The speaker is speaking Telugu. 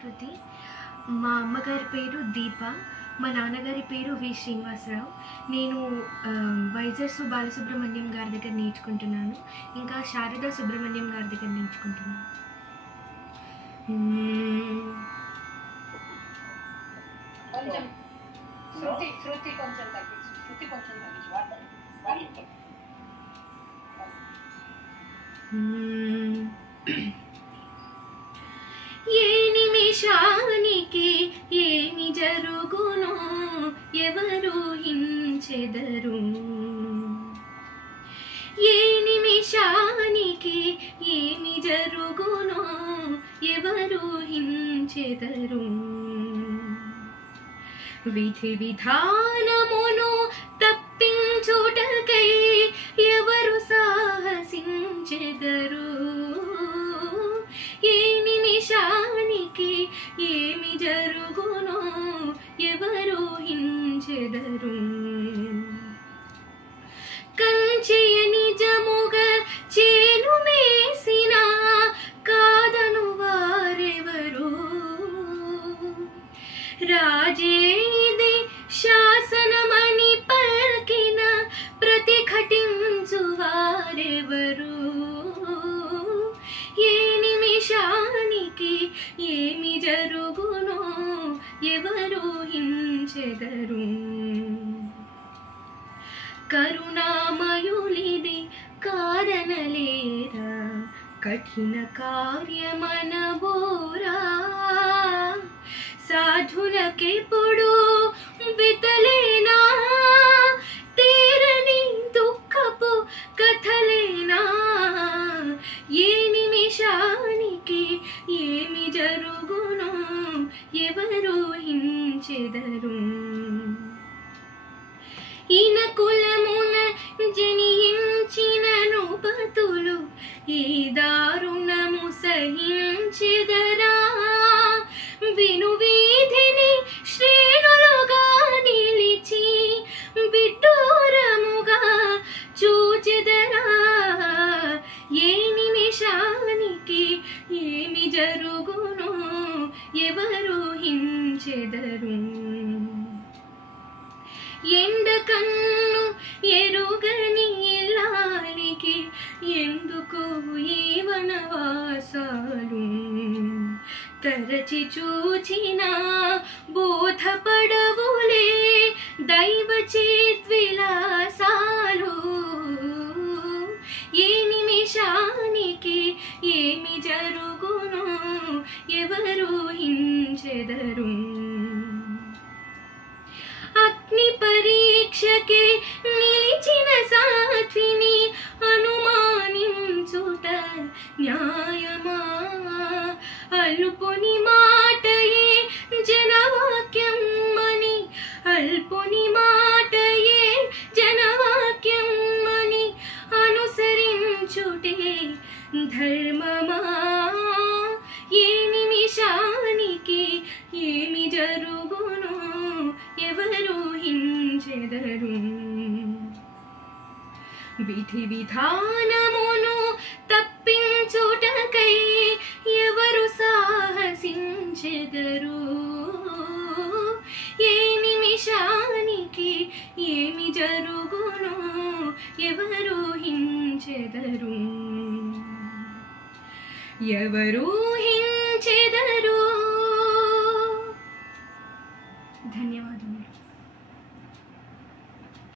కృతి. మా అమ్మగారి పేరు దీప, మా నాన్నగారి పేరు వి శ్రీనివాసరావు. నేను వైజర్సు బాలసుబ్రహ్మణ్యం గారి దగ్గర నేర్చుకుంటున్నాను, ఇంకా శారదా సుబ్రహ్మణ్యం గారి దగ్గర నేర్చుకుంటున్నాను. ఏ నిమిషానికి ఏమి జరుగునో ఎవరు హించెదరు, ఏ నిమిషానికి ఏమి జరుగునో ఎవరు హించెదరు, విధి విధానమును తప్పించుటకై ఎవరు సాహసించెదరు, ఏ నిమిషానికి ఏమి జరుగునో ఎవరు హించెదరు, కంచెయ నిజముగా చేను మేసిన కాదను వారెవరు, రాజేది శాసనమని పల్కిన ప్రతిఘటించు వారెవరు, ఏ నిమిషానికి ఏమి జరుగునో ఎవరు హించెదరు, కరుణామయులిది కారణలేరా కఠిన కార్యమనబోరా, సాధులకెప్పుడు వితలేనా తీరని దుఃఖపు కథలేనా, ఏ నిమిషానికి ఏమి జరుగునో ఎవరు హించెదరు, ఈన కులమున జనించిన నృపతులు ఈ దారుణము సహించెదరా, విను వీధిని శ్రేణులుగా నిలిచి విడ్డూరముగా చూచెదరా, ఏ నిమిషానికి ఏమి జరుగునో ఎవరు హించెదరు, ఎండ కన్ను ఎరుగని ఇల్లాలికి ఎందుకు ఈ వనవాసాలు, తరచి చూచిన బోధపడవులే దైవ చిద్విలాసాలు, ఏ నిమిషానికి ఏమి జరుగునో ఎవరు హించెదరు, అగ్ని పరీక్షకే నిలిచిన సాధ్విని అనుమానించుట న్యాయమా, అల్పుని మాటయే జనవాక్యం అని, అల్పుని మాటయే జనవాక్యం అని అనుసరించుటే ధర్మమా, ఏ నిమిషానికి ఏమి జరుగునో ఎవరు హించెదరు, విధి విధానమును తప్పించుటకై ఎవరు సాహసించెదరు, ఏ నిమిషానికి ఏమి జరుగునో ఎవరు హించెదరు, ఎవరు హించెదరు. ధన్యవాదములు.